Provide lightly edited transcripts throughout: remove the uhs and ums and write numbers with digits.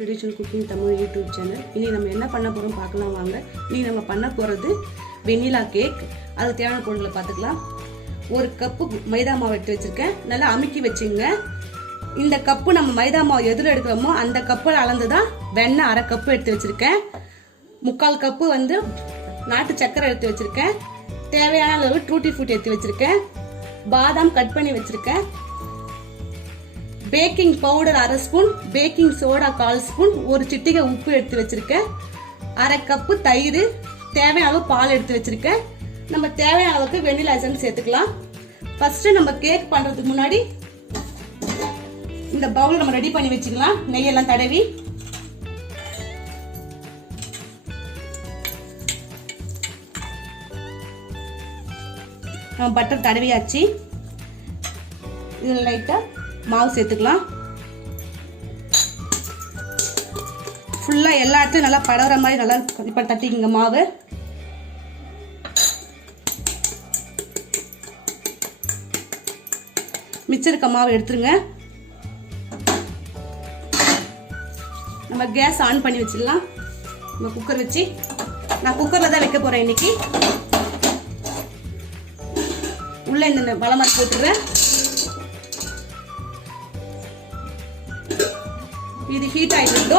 Traditional cooking Tamil YouTube channel. இனி நம்ம என்ன பண்ண போகிறோம் பார்க்கலாம் வாங்க. இனி நம்ம பண்ண போகிறது வெண்ணிலா கேக். அதுக்கு தேவையான பொருட்களை பார்த்துக்கலாம். ஒரு கப்பு மைதா மாவு எடுத்து வச்சுருக்கேன். நல்லா அமுக்கி வச்சுங்க. இந்த கப்பு நம்ம மைதா மாவு எதில் எடுக்கிறோமோ அந்த கப்பில் அளந்து தான் வெண்ணெய் அரை கப்பு எடுத்து வச்சுருக்கேன். 3/4 கப்பு வந்து நாட்டு சக்கரை எடுத்து வச்சுருக்கேன். தேவையான அளவு டூட்டி ஃப்ரூட்டி எடுத்து வச்சுருக்கேன். பாதாம் கட் பண்ணி வச்சுருக்கேன். பேக்கிங் பவுடர் அரை ஸ்பூன், பேக்கிங் சோடா 1/4 ஸ்பூன், ஒரு சிட்டிகை உப்பு எடுத்து வச்சிருக்கேன். அரை கப்பு தயிர், தேவையான அளவு பால் எடுத்து வச்சிருக்கேன். நம்ம தேவையான அளவுக்கு வெண்ணிலா எசன்ஸ் சேர்த்துக்கலாம். ஃபர்ஸ்ட் நம்ம கேக் பண்றதுக்கு முன்னாடி இந்த பவுல் நம்ம ரெடி பண்ணி வச்சுக்கலாம். நெய்யெல்லாம் தடவி நம்ம பட்டர் தடவியாச்சு. இதில் லைட்டாக மாவு சேர்த்துக்கலாம். ஃபுல்லாக எல்லா இடத்துலையும் நல்லா படற மாதிரி நல்லா இப்போ தட்டிக்குங்க மாவு. மிச்சம் இருக்க மாவு எடுத்துருங்க. நம்ம கேஸ் ஆன் பண்ணி வச்சிடலாம். நம்ம குக்கர் வச்சு, நான் குக்கரில் தான் வைக்க போகிறேன் இன்னைக்கு. உள்ள இந்த வளமாக போட்டுடுறேன். இது ஹீட் ஆயிட்டு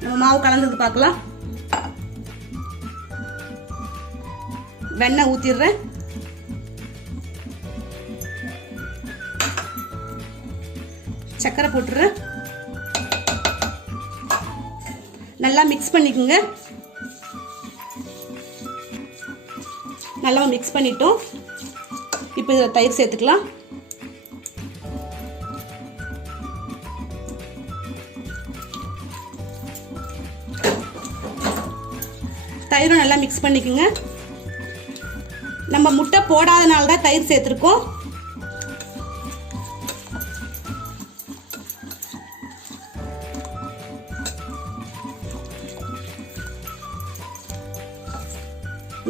நம்ம மாவு கலந்தது பார்க்கலாம். வெண்ணெய் ஊத்திடுறேன். சக்கரை போட்டுறேன். நல்லா மிக்ஸ் பண்ணிக்கோங்க. நல்லா மிக்ஸ் பண்ணிட்டோம். இப்போ இதில் தயிர் சேர்த்துக்கலாம். தயிரும் நல்லா மிக்ஸ் பண்ணிக்கோங்க. நம்ம முட்டை போடாதனால தான் தயிர் சேர்த்துருக்கோம்.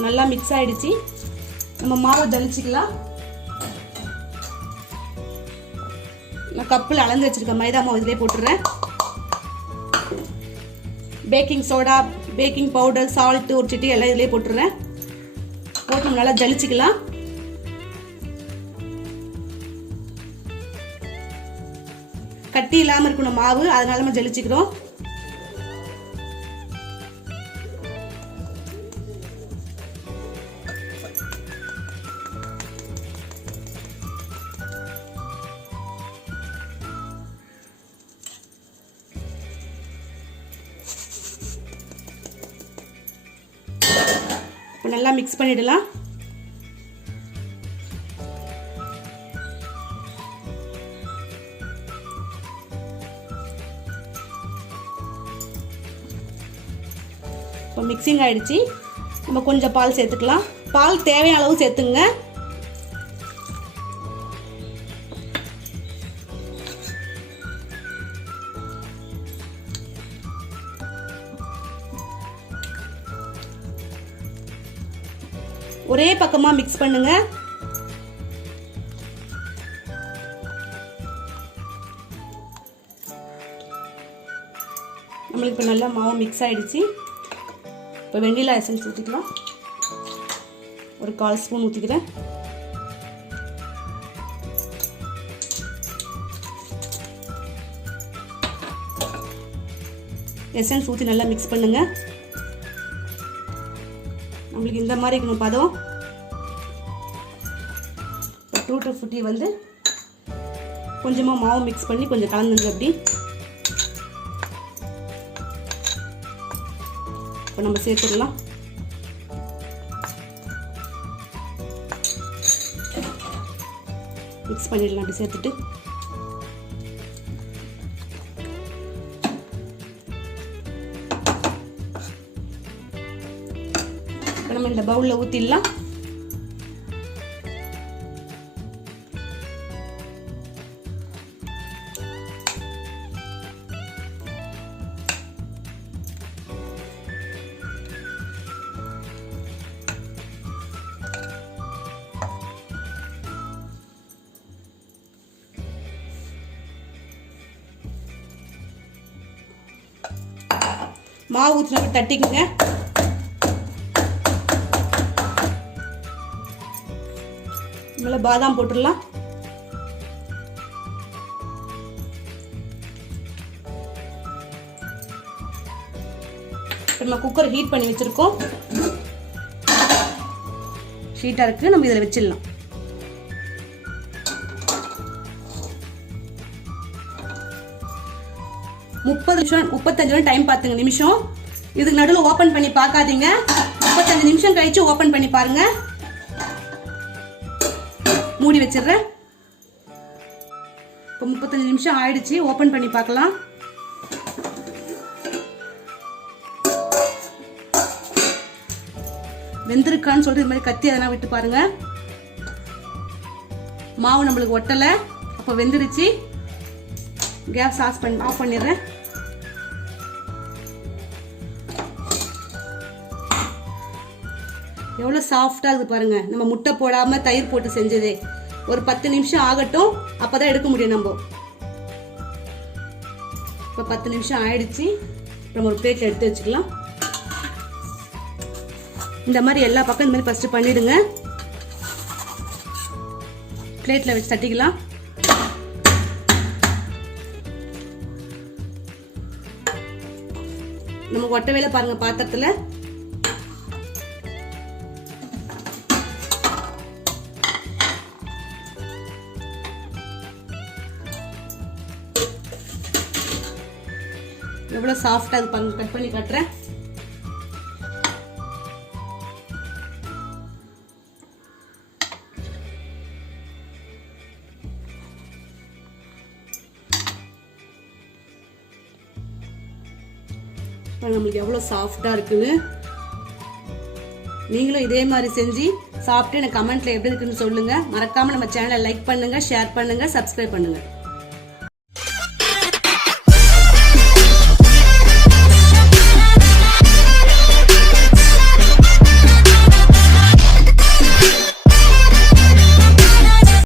நல்லா மிக்ஸ் ஆயிடுச்சு. நம்ம மாவை ஜலிச்சுக்கலாம். நான் கப்பில் அளந்து வச்சிருக்க மைதா மாவு இதிலே போட்டுறேன். Baking soda, baking powder, salt ஒரு சிட்டி எல்லாம் இதிலே போட்டுறேன். போட்டு நல்லா ஜலிச்சுக்கலாம். கட்டி இல்லாமல் இருக்கணும் மாவு, அதனால நம்ம ஜலிச்சுக்கிறோம். நல்லா மிக்ஸ் பண்ணிடலாம். இப்போ மிக்சிங் ஆயிடுச்சு. நம்ம கொஞ்சம் பால் சேர்த்துக்கலாம். பால் தேவையான அளவு சேர்த்துங்க. ஒரே பக்கமா மிக்ஸ் பண்ணுங்க. நம்மளுக்கு இப்போ நல்லா மாவு மிக்ஸ் ஆயிடுச்சு. இப்போ வெண்ணிலா எசன்ஸ் ஊற்றிக்கலாம். ஒரு 1/4 ஸ்பூன் ஊற்றிக்கிறேன். எசன்ஸ் ஊற்றி நல்லா மிக்ஸ் பண்ணுங்க. நம்மளுக்கு இந்த மாதிரி இருக்கணும் பதம். டூட்டி ஃப்ரூட்டி வந்து கொஞ்சமாக மாவு மிக்ஸ் பண்ணி கொஞ்சம் கலந்துங்க. அப்படி இப்போ நம்ம சேர்த்துடலாம். மிக்ஸ் பண்ணிடலாம். அப்படி சேர்த்துட்டு நம்ம இந்த பவுலில் ஊற்றிடலாம். மாவு ஊற்றி தட்டிக்குங்க. மேலே பாதாம் போட்டுடலாம். நம்ம குக்கர் ஹீட் பண்ணி வச்சிருக்கோம். ஹீட்டா இருக்கு, நம்ம இதில் வச்சிடலாம். நிமிஷம் 35 டைம் பார்த்துங்க நிமிஷம். இதுக்கு நடுவில் ஓப்பன் பண்ணி பார்க்காதீங்க. 35 நிமிஷம் கழிச்சு ஓப்பன் பண்ணி பாருங்க. மூடி வச்சிடுறேன். இப்போ 35 நிமிஷம் ஆயிடுச்சு. ஓப்பன் பண்ணி பார்க்கலாம். வெந்திருக்கான்னு சொல்லிட்டு இது மாதிரி கத்தி அதெல்லாம் விட்டு பாருங்க. மாவு நம்மளுக்கு ஒட்டலை, அப்போ வெந்துருச்சு. கேஸ் ஆஃப் பண்ணிடுறேன். எவ்வளோ சாஃப்டாக இருக்குது பாருங்க. நம்ம முட்டை போடாமல் தயிர் போட்டு செஞ்சதே. ஒரு 10 நிமிஷம் ஆகட்டும், அப்போ தான் எடுக்க முடியும் நம்ம. இப்போ 10 நிமிஷம் ஆயிடுச்சு. நம்ம ஒரு பிளேட்டில் எடுத்து வச்சுக்கலாம். இந்த மாதிரி எல்லா பக்கம் இந்த மாதிரி ஃபஸ்ட்டு பண்ணிவிடுங்க. பிளேட்டில் வச்சு தட்டிக்கலாம். நமக்கு ஒட்ட வேலை பாருங்க பாத்திரத்தில். எவ்வளோ சாஃப்டாக அது பாருங்க. கட் பண்ணி காட்டுறேன். நம்மளுக்கு எவ்வளோ சாஃப்டாக இருக்குன்னு. நீங்களும் இதே மாதிரி செஞ்சு சாப்பிட்டு எனக்கு கமெண்ட்ல எப்படி இருக்குன்னு சொல்லுங்க. மறக்காம நம்ம சேனலை லைக் பண்ணுங்க, ஷேர் பண்ணுங்க, சப்ஸ்கிரைப் பண்ணுங்க.